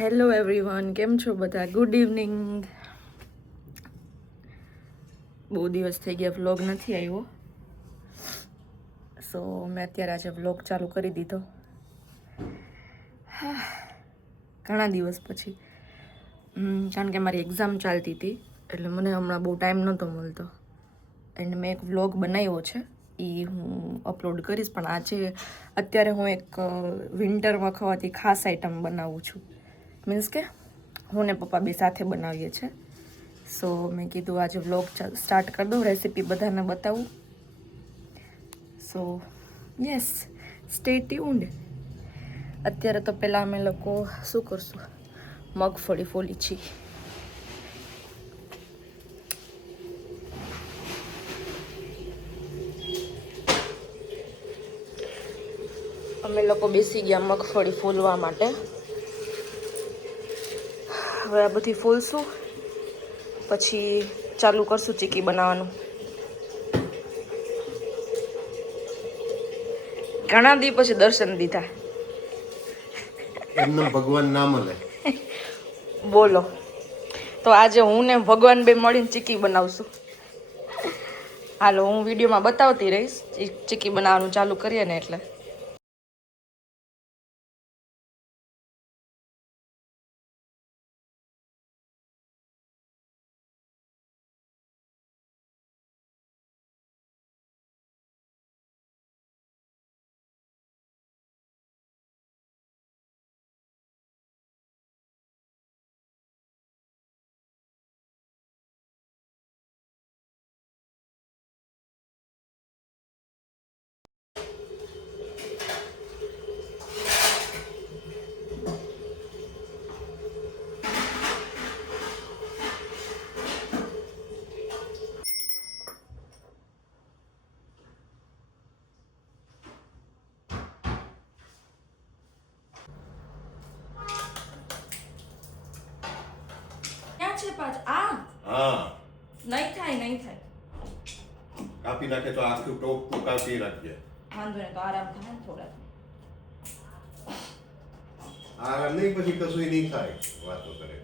Hello everyone, કેમ છો બધા? Good evening. બહુ દિવસ થઈ ગયા, વ્લોગ નથી આવ્યો, સો મેં અત્યારે આજે વ્લોગ ચાલુ કરી દીધો. ઘણા દિવસ પછી, કારણ કે મારી એક્ઝામ ચાલતી હતી એટલે મને હમણાં બહુ ટાઈમ નહોતો મળતો. એન્ડ મેં એક વ્લોગ બનાવ્યો છે, એ હું અપલોડ કરીશ. પણ આજે અત્યારે હું એક વિન્ટરમાં ખવાતી ખાસ આઈટમ બનાવું છું. મીન્સ કે હું ને પપ્પા બે સાથે બનાવીએ છીએ. સો મેં કીધું આજે વ્લોગ સ્ટાર્ટ કરી દઉં, રેસીપી બધાને બતાવું. સો યસ, સ્ટે ટ્યુન્ડ. અત્યારે તો પહેલાં અમે લોકો શું કરશું, મગફળી ફોલી છીએ. અમે લોકો બેસી ગયા મગફળી ફોલવા માટે. હવે આ બધી ફોલશું, પછી ચાલુ કરશું ચીકી બનાવવાનું. ઘણા દી પછી દર્શન દીધા. એમને ભગવાન ના મળે. બોલો, તો આજે હું ને ભગવાન બે મળીને ચીકી બનાવશું. હાલો, હું વિડીયોમાં બતાવતી રહીશ ચીકી બનાવવાનું ચાલુ કરીએ ને એટલે. ક્યાં છે પાછ? હા, નહીં થાય, નહીં થાય. કાપી નાખે તો આખું ટોપ કાપી નાખજે. વાંધો નહીં, તો આરામ થાય ને થોડા. આરામ નહીં, પછી કશું નહીં થાય. વાતો કરે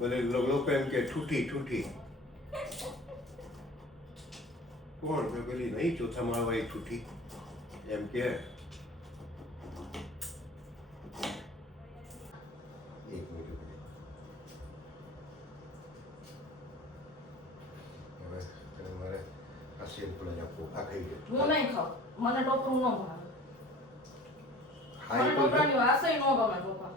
બધે લોકો એમ કે ઠૂઠી ઠૂઠી. કોણ મેં પેલી નહીં ચોથા માળવાળી ઠૂઠી એમ કે. એક મિનિટ હવે મારે આ સિમ્પલ જ આપો. આ ખાઈ ગયો. હું નહીં ખાઉં, મને ટોપરું ન ભાવે. મને ખાઈ તો ટોપરાની વાસય ન ગમે પપ્પા.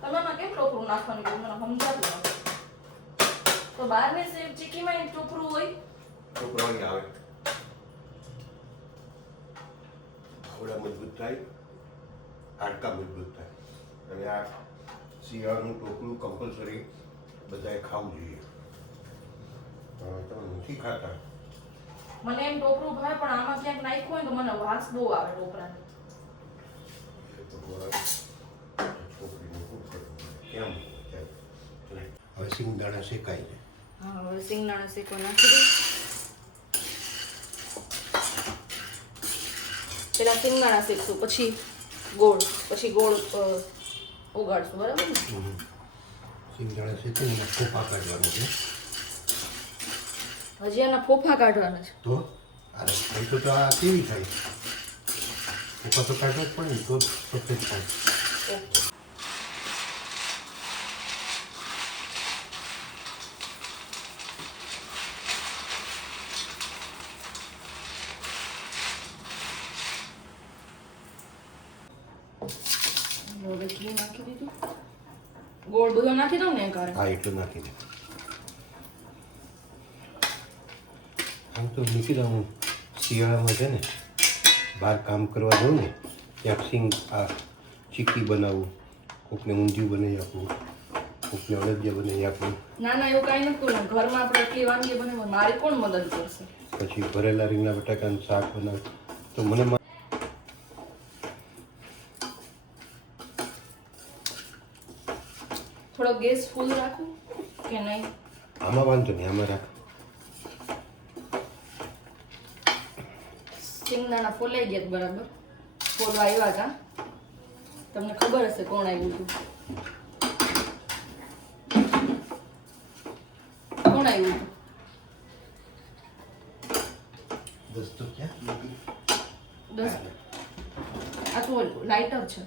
તમે મને કેમ ટોપરું નાખવાનું કહ્યું, મને સમજાતું નથી. તો બહારની સેવ ચીકીમાં ટોપરું હોય. છોકરાઓને આવે આવડા મજબૂત થાય, હાડકા મજબૂત થાય. અને આ શિયાળાનું ટોપલું કમ્પલસરી બધાએ ખાવું જોઈએ. તમે નથી ખાતા. મને એમ ટોપરું ભાવે, પણ આમાં ક્યાંક નાખ્યું હોય તો મને વાસ બહુ આવે ટોપરાની. કેમ હવે સિંગદાણા શેકાય છે. હા, હવે સિંગદાણા શેકો નાખી દઉં. પેલા સિંગદાણા શેકશું, પછી ગોળ ઉગાડશું, બરાબર ને? સિંગદાણા શેકીને ફોફા કાઢવાનું છે. હજી આના ફોફા કાઢવાના છે. તો આ તો આ કેવી થાય? ફોફા તો કાઢવા જ પડે ને, તો સફેદ થાય. ઓકે. હવે ઘી નાખી દીધું. ગોળ બધો નાખી દઉં ને ઘરે. હા, એટલું નાખી દે. આમ તો મૂકી દઉં. હું શિયાળામાં છે ને બહાર કામ કરવા જાઉં ને, ત્યાં આ ચીકી બનાવું, કોકને ઊંધિયું બનાવી આપું, કોકને અળદિયા બનાવી આપું. ના ના, એવું કાંઈ નથી કરવું. ઘરમાં આપણે એટલી વાનગી બનાવી, મારી કોણ મદદ કરશે? પછી ભરેલા રીંગણા બટાકાનું શાક બનાવ તો મને થોડો ગેસ ફૂલ રાખું કે નહીં? આમાં વાંધો નહીં, આમાં રાખ. સિંગદાણા ફોલાઈ ગયા બરાબર, ફોલવા આવ્યા હતા. તમને ખબર હશે કોણ આવ્યું હતું? કોણ આવ્યું દસ તો ક્યાં 10 આ તો લાઇટર છે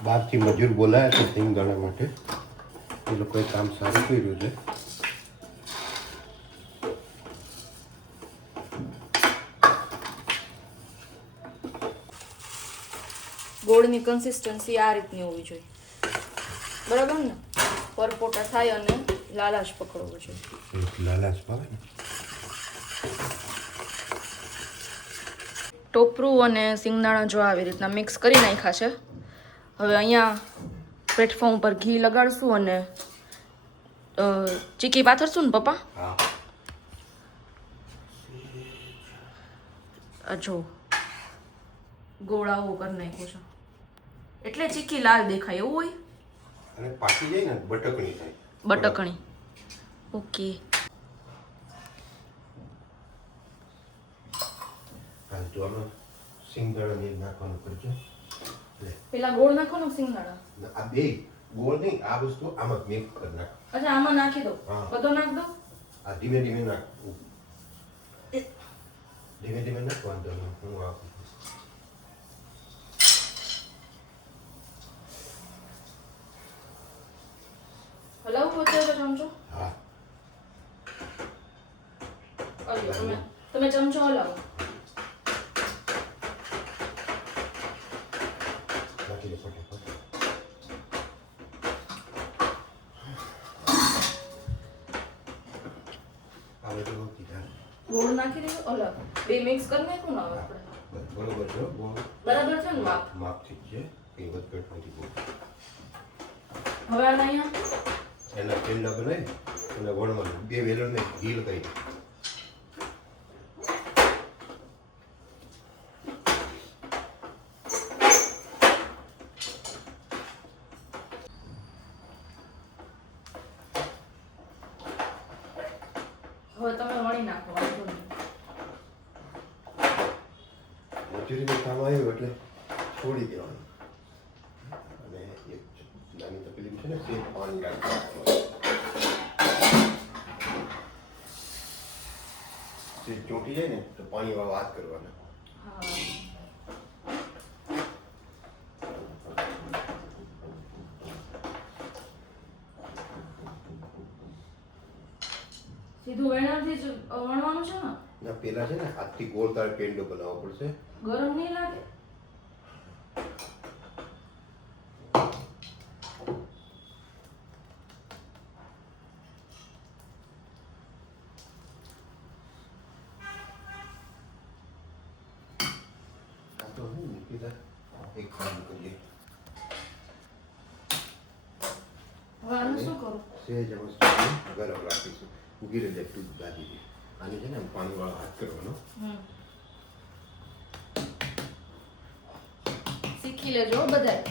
બહારથી મજૂર બોલાયા છે સિંગદાણા માટે એ લોકોએ કામ સારું કર્યું છે ગોળની કન્સિસ્ટન્સી આ રીતની હોવી જોઈએ બરાબર ને પરપોટા થાય અને લાલાશ પકડવો જોઈએ લાલાશ પાવે ને ટોપરું અને સિંગદાણા જો આવી રીતના મિક્સ કરી નાખ્યા છે હવે અહીંયા પ્લેટફોર્મ પર ઘી લગાડશું અને ચીકી પાથરશું ને પપ્પા હા આ જો ગોળાઓ કરી નાખ્યો છે એટલે ચીકી લાલ દેખાય એવું હોય અને પાકી જાય ને બટકણી થાય બટકણી ઓકે હા તો આમાં સિંગદાણા ને નાખવાનું કરજો પેલા ગોળ નાખો ને સિંગદાણા આ બે ગોળ નહીં આ વસ્તુ આમાં મિક્સ કરી નાખ અચ્છા આમાં નાખી દો હા. બધો નાખ દો આ ધીમે ધીમે નાખ ધીમે ધીમે નાખ વાંધો નહીં હું આપું હલાવું અત્યારે ચમચો હા તમે ચમચો હલાવો નાખી દે ફટાફટ આવે તો નહોતી થાય ગોળ નાખી દો અલગ બે મિક્સ કરી નાખું ને હવે આપણે બરોબર છે ગોળ બરાબર છે ને માપ માપ થઈ છે કંઈ વધઘટ નથી ગોળ હવે આને અહીંયા એના પેંડા બનાવી અને વણવાનું બે વેલણને ઘી લગાવી હવે તમે વણી નાખો વાંધો નહીં. મજૂરીનું કામ આવ્યું એટલે છોડી દેવાનું અને એક નાની તકલીફ છે ને તે પાણી નાખવાનું જે ચોંટી જાય ને તો પાણીવાળો હાથ કરવાના હા સીધું વેણાથી જ વણવાનું છે ને ના પેલા છે ને હાથથી ગોળ તારે પેંડો બનાવવો પડશે ગરમ નહીં લાગે આ તો હું મૂકી દે એક કામ કરીએ હવે આનું શું કરું સહેજ વસ્તુ ગરમ રાખીશું ઉગી રહે તું દાદી દે આને છે ને પાણીવાળો હાથ કરવાનો શીખી લેજો હો બધાય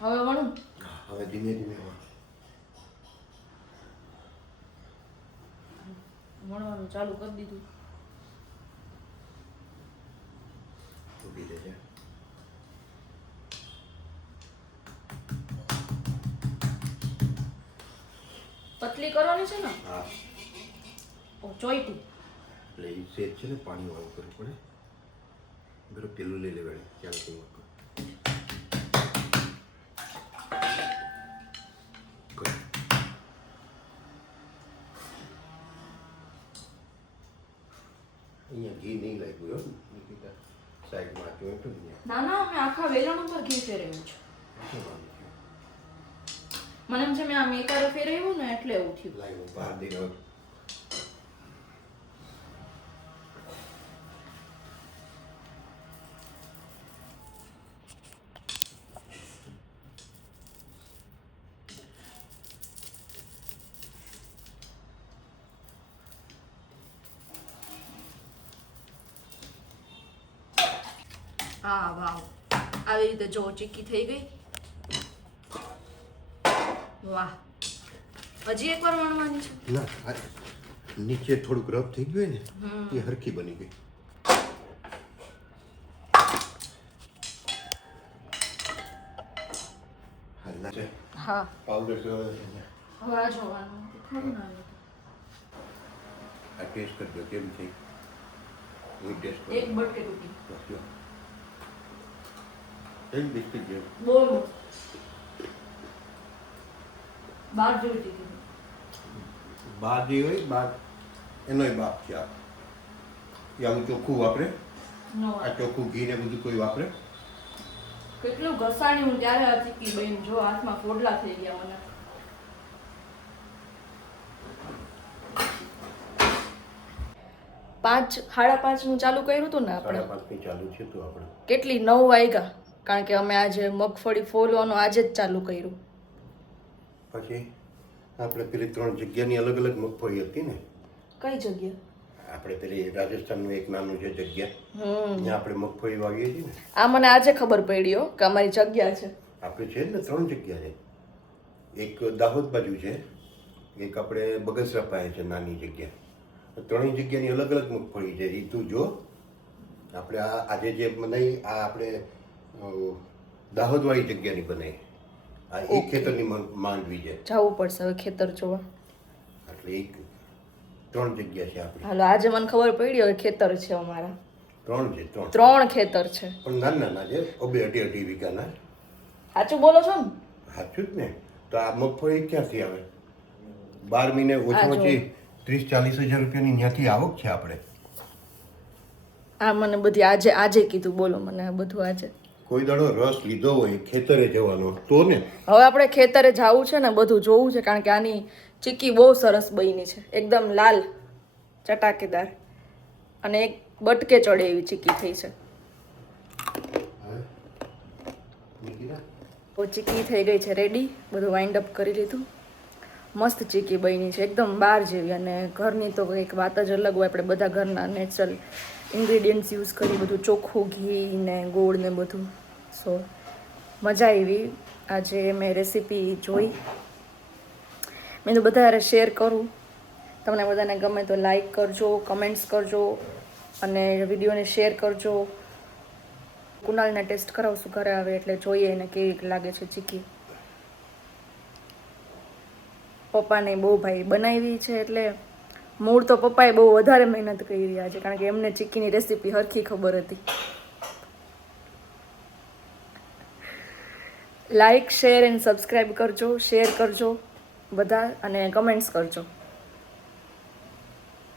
હવે વણું હવે ધીમે ધીમે વણવાનું ચાલુ કરી દીધું ઉભી રહેજે પતલી કરવાની છે ને હા ઓ ચોઈટી એટલે એ સેજ છે ને પાણીવાળું કરવું પડે બરોબર પેલું લઈ લેવાડે ચાલો કંઈ અહીંયા ઘી નહીં લાગ્યું હો નિકિતા સાઈડમાં જોઈન્ટ ને ના ના મેં આખા વેલણ ઉપર ઘી ફેરવ્યું છે મને એમ છે મેં આ મેકારે ફેરવ્યું ને એટલે એવું થયું લાગ્યું બહાર દઈને હા વાવ આવી રીતે જો ચીક્કી થઈ ગઈ વાહ હજી એકવાર વણવાની છે ના નીચે થોડુંક રફ થઈ ગયું ને એ હરખી બની ગઈ હા પાવડર હવે આ જોવાનું ખરું ના આ ટેસ્ટ કરજો કેમ છે હું ટેસ્ટ એક બટકે તૂટી કરજો એક બિસ્કિટ જેવું બહુ બાર જેવી ટીકી બાર જે હોય બાર એનોય બાપ છે આ એ આવું ચોખ્ખું વાપરે નો આ ચોખ્ખું ઘી ને બધું કોઈ વાપરે કેટલું ઘસાણી હું ત્યારે આ ચીકી બેન જો હાથમાં ફોડલા થઈ ગયા મને 5:30 નું ચાલુ કર્યું હતું ને આપણે 5:30 ચાલુ છે તો આપણે કેટલી 9 વાગ્યા કારણ કે અમે આજે મગફળી ફોલવાનું આજે જ ચાલુ કર્યું પછી આપણે પેલી 3 જગ્યાની અલગ અલગ મગફળી હતી ને કઈ જગ્યા આપણે પેલી રાજસ્થાનનું એક નાનું છે જગ્યા ત્યાં આપણે મગફળી વાવીએ છીએ ને આ મને આજે ખબર પડી હો કે અમારી જગ્યા છે આપણે છે ને 3 જગ્યા છે એક દાહોદ બાજુ છે એક આપણે બગસરા પાસે છે નાની જગ્યા ત્રણેય જગ્યાની અલગ અલગ મગફળી છે એ તું જો આપણે આ આજે જે બનાવી આ આપણે દાહોદવાળી જગ્યાની બનાવી આ એક ખેતરની માંડવી છે જવું પડશે હવે ખેતર જોવા એટલે એક 3 જગ્યા છે આપણી હાલો આજે મને ખબર પડી હવે ખેતર છે અમારા 3 છે 3 ખેતર છે પણ નાના નાના છે 2-2.5 વીઘાના સાચું બોલો છો ને સાચું જ ને તો આ મગફળી ક્યાંથી આવે 12 મહિને ઓછામાં ઓછી 30-40 હજાર રૂપિયાની ત્યાંથી આવક છે આપણે આ મને બધી આજે કીધું બોલો મને આ બધું આજે કોઈ દાડો રસ લીધો હોય ખેતરે જવાનો તો ને હવે આપણે ખેતરે જવું છે ને બધું જોવું છે કારણ કે આની ચીકી બહુ સરસ બની છે એકદમ લાલ ચટાકેદાર અને એક બટકે ચડે એવી ચીકી થઈ છે તો ચીકી થઈ ગઈ છે રેડી બધું વાઇન્ડ અપ કરી લીધું મસ્ત ચીકી બની છે એકદમ બહાર જેવી અને ઘરની તો કંઈક વાત જ અલગ હોય આપણે બધા ઘરના નેચરલ ઇન્ગ્રીડિયન્ટ્સ યુઝ કરી બધું ચોખ્ખું ઘી ને ગોળ ને બધું સો મજા આવી આજે મેં રેસીપી જોઈ મેં તો બધા શેર કરું તમને બધાને ગમે તો લાઈક કરજો કમેન્ટ્સ કરજો અને વિડીયોને શેર કરજો કુનાલને ટેસ્ટ કરાવશું ઘરે આવે એટલે જોઈએ એને કેવી લાગે છે ચીકી પપ્પાને બહુ ભાઈ બનાવી છે એટલે મૂળ તો પપ્પાએ બહુ વધારે મહેનત કરી રહ્યા છે કારણ કે એમને ચીકીની રેસીપી હરખી ખબર હતી લાઈક શેર એન્ડ સબસ્ક્રાઈબ કરજો શેર કરજો બધા અને કમેન્ટ્સ કરજો